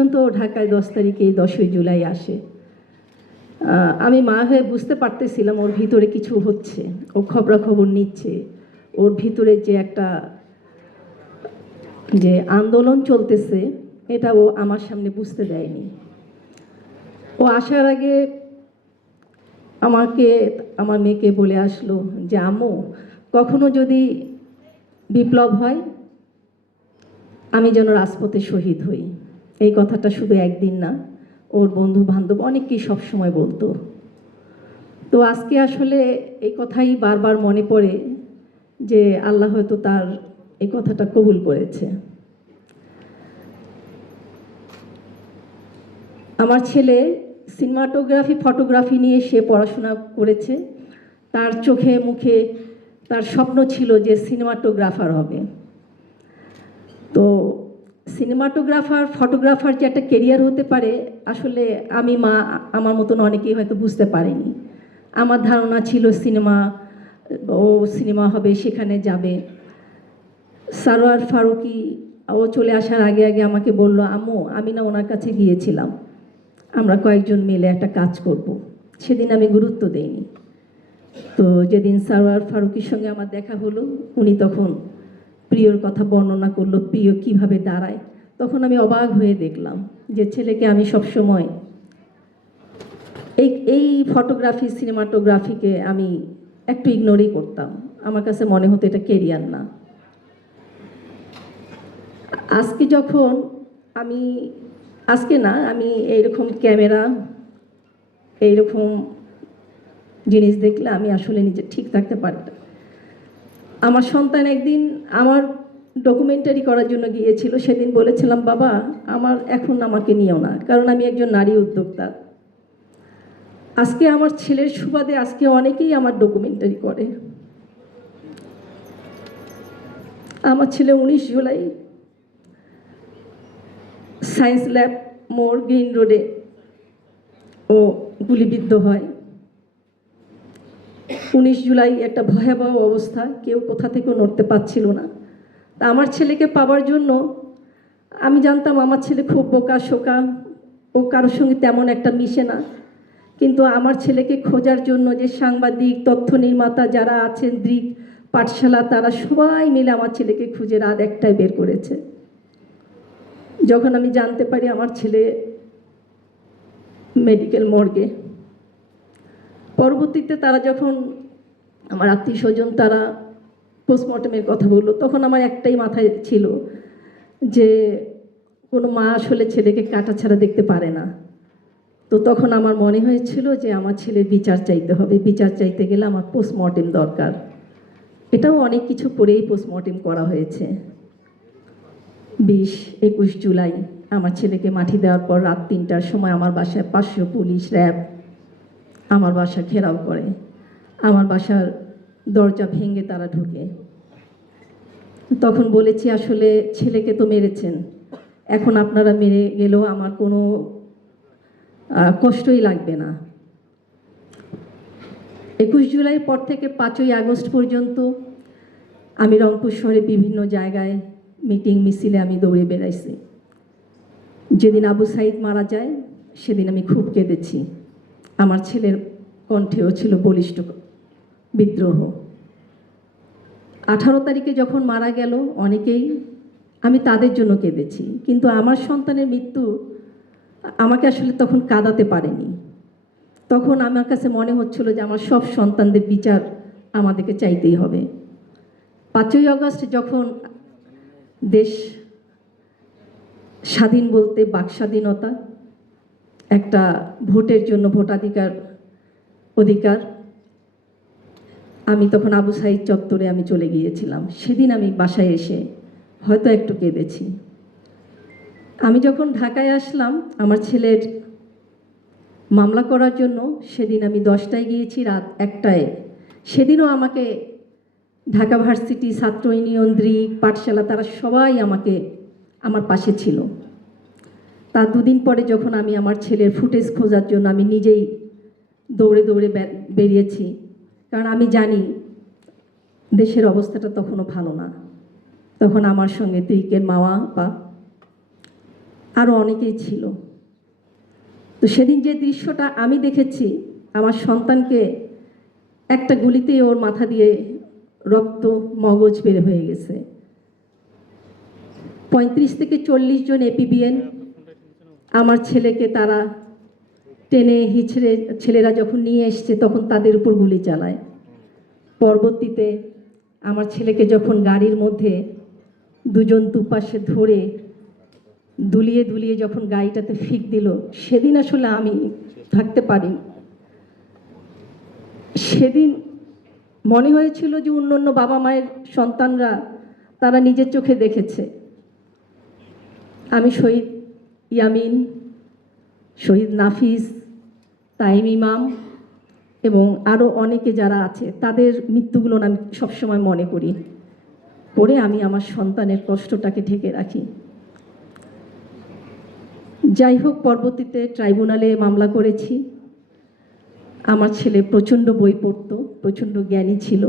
পর্যন্ত ঢাকায় 10 তারিখে 10ই জুলাই আসে। আমি মা হয়ে বুঝতে পারতেছিলাম ওর ভিতরে কিছু হচ্ছে, ও খবরাখবর নিচ্ছে, ওর ভিতরে যে একটা যে আন্দোলন চলতেছে এটা ও আমার সামনে বুঝতে দেয়নি। ও আসার আগে আমাকে আমার মেয়েকে বলে আসলো যে আম্মু, কখনো যদি বিপ্লব হয় আমি যেন রাজপথে শহীদ হই। এই কথাটা শুধু একদিন না, ওর বন্ধু বান্ধব অনেকেই সবসময় বলতো। তো আজকে আসলে এই কথাই বারবার মনে পড়ে যে আল্লাহ হয়তো তার এই কথাটা কবুল করেছে। আমার ছেলে সিনেমাটোগ্রাফি ফটোগ্রাফি নিয়ে সে পড়াশোনা করেছে। তার চোখে মুখে তার স্বপ্ন ছিল যে সিনেমাটোগ্রাফার হবে। তো সিনেমাটোগ্রাফার ফটোগ্রাফার যে একটা কেরিয়ার হতে পারে, আসলে আমি মা আমার মতন অনেকেই হয়তো বুঝতে পারেনি। আমার ধারণা ছিল সিনেমা হবে, সেখানে যাবে। সারোয়ার ফারুকী ও চলে আসার আগে আগে আমাকে বলল, আম্মু আমি না ওনার কাছে গিয়েছিলাম, আমরা কয়েকজন মিলে একটা কাজ করব। সেদিন আমি গুরুত্ব দেইনি। তো যেদিন সারোয়ার ফারুকীর সঙ্গে আমার দেখা হলো, উনি তখন প্রিয়র কথা বর্ণনা করলো, প্রিয় কিভাবে দাঁড়ায়। তখন আমি অবাক হয়ে দেখলাম যে ছেলেকে আমি সবসময় এই ফটোগ্রাফি সিনেমাটোগ্রাফিকে আমি একটু ইগনোরই করতাম। আমার কাছে মনে হতো এটা কেরিয়ার না। আজকে যখন আমি আমি এইরকম ক্যামেরা এইরকম জিনিস দেখলে আমি আসলে নিজে ঠিক থাকতে পারতাম। আমার সন্তান একদিন আমার ডকুমেন্টারি করার জন্য গিয়েছিল। সেদিন বলেছিলাম, বাবা এখন আমাকে নিও না, কারণ আমি একজন নারী উদ্যোক্তা। আজকে আমার ছেলের সুবাদে আজকে অনেকেই আমার ডকুমেন্টারি করে। আমার ছেলে 19 জুলাই সায়েন্স ল্যাব মোড় গ্রিন রোডে ও গুলিবিদ্ধ হয়। 19 জুলাই একটা ভয়াবহ অবস্থা, কেউ কোথা থেকেও নড়তে পারছিল না। তা আমার ছেলেকে পাওয়ার জন্য আমি জানতাম আমার ছেলে খুব বোকা শোকা, ও কারোর সঙ্গে তেমন একটা মিশে না। কিন্তু আমার ছেলেকে খোঁজার জন্য যে সাংবাদিক, তথ্য নির্মাতা যারা আছেন, দৃক পাঠশালা, তারা সবাই মিলে আমার ছেলেকে খুঁজে রাত 1টায় বের করেছে। যখন আমি জানতে পারি আমার ছেলে মেডিকেল মর্গে, পরবর্তীতে তারা যখন আমার আত্মীয় স্বজন তারা পোস্টমর্টমের কথা বললো, তখন আমার একটাই মাথায় ছিল যে কোনো মা আসলে ছেলেকে কাটা ছাড়া দেখতে পারে না। তো তখন আমার মনে হয়েছিল যে আমার ছেলের বিচার চাইতে হবে, বিচার চাইতে গেলে আমার পোস্টমর্টেম দরকার। এটাও অনেক কিছু করেই পোস্টমর্টেম করা হয়েছে। 20-21 জুলাই আমার ছেলেকে মাটি দেওয়ার পর রাত 3টার সময় আমার বাসায় 500 পুলিশ র্যাব আমার বাসা ঘেরাও করে। আমার বাসার দরজা ভেঙে তারা ঢুকে। তখন বলেছি, আসলে ছেলেকে তো মেরেছেন, এখন আপনারা মেরে গেলেও আমার কোনো কষ্টই লাগবে না। 21 জুলাই পর থেকে 5ই আগস্ট পর্যন্ত আমি রংপুর শহরে বিভিন্ন জায়গায় মিটিং মিছিলে আমি দৌড়ে বেড়াইছি। যেদিন আবু সাইদ মারা যায় সেদিন আমি খুব কেঁদেছি। আমার ছেলের কণ্ঠেও ছিল বলিষ্ঠ বিদ্রোহ। 18 তারিখে যখন মারা গেল অনেকেই, আমি তাদের জন্য কেঁদেছি, কিন্তু আমার সন্তানের মৃত্যু আমাকে আসলে তখন কাঁদাতে পারেনি। তখন আমার কাছে মনে হচ্ছিল যে আমার সব সন্তানদের বিচার আমাদেরকে চাইতেই হবে। 5ই আগস্ট যখন দেশ স্বাধীন বলতে বাক স্বাধীনতা, একটা ভোটের জন্য অধিকার, আমি তখন আবু সাইদ চত্বরে আমি চলে গিয়েছিলাম। সেদিন আমি বাসায় এসে হয়তো একটু কেঁদেছি। আমি যখন ঢাকায় আসলাম আমার ছেলের মামলা করার জন্য, সেদিন আমি 10টায় গিয়েছি, রাত 1টায়। সেদিনও আমাকে ঢাকা ভার্সিটি ছাত্র ইউনিয়ন, দৃক পাঠশালা, তারা সবাই আমার পাশে ছিল। তার 2 দিন পরে যখন আমি আমার ছেলের ফুটেজ খোঁজার জন্য আমি নিজেই দৌড়ে দৌড়ে বেরিয়েছি, কারণ আমি জানি দেশের অবস্থাটা তখনও ভালো না। তখন আমার সঙ্গে দৃকের মাওয়া বা আরও অনেকেই ছিল। তো সেদিন যে দৃশ্যটা আমি দেখেছি, আমার সন্তানকে একটা গুলিতেই ওর মাথা দিয়ে রক্ত মগজ বের হয়ে গেছে। 35 থেকে 40 জন এপিবিএন আমার ছেলেকে তারা টেনে হিচড়ে ছেলেরা যখন নিয়ে এসছে তখন তাদের উপর গুলি চালায়। পরবর্তীতে আমার ছেলেকে যখন গাড়ির মধ্যে দুজন দুপাশে ধরে দুলিয়ে দুলিয়ে যখন গাড়িটাতে ফিক দিল, সেদিন আসলে আমি থাকতে পারিনি। সেদিন মনে হয়েছিল যে অন্য বাবা মায়ের সন্তানরা তারা নিজের চোখে দেখেছে। আমি শহীদ ইয়ামিন, শহীদ নাফিস, তাইম ইমাম এবং আরও অনেকে যারা আছে তাদের মৃত্যুগুলো আমি সবসময় মনে করি, করে আমি আমার সন্তানের কষ্টটাকে ঢেকে রাখি। যাই হোক, পরবর্তীতে ট্রাইব্যুনালে মামলা করেছি। আমার ছেলে প্রচণ্ড বই পড়তো, প্রচণ্ড জ্ঞানী ছিল।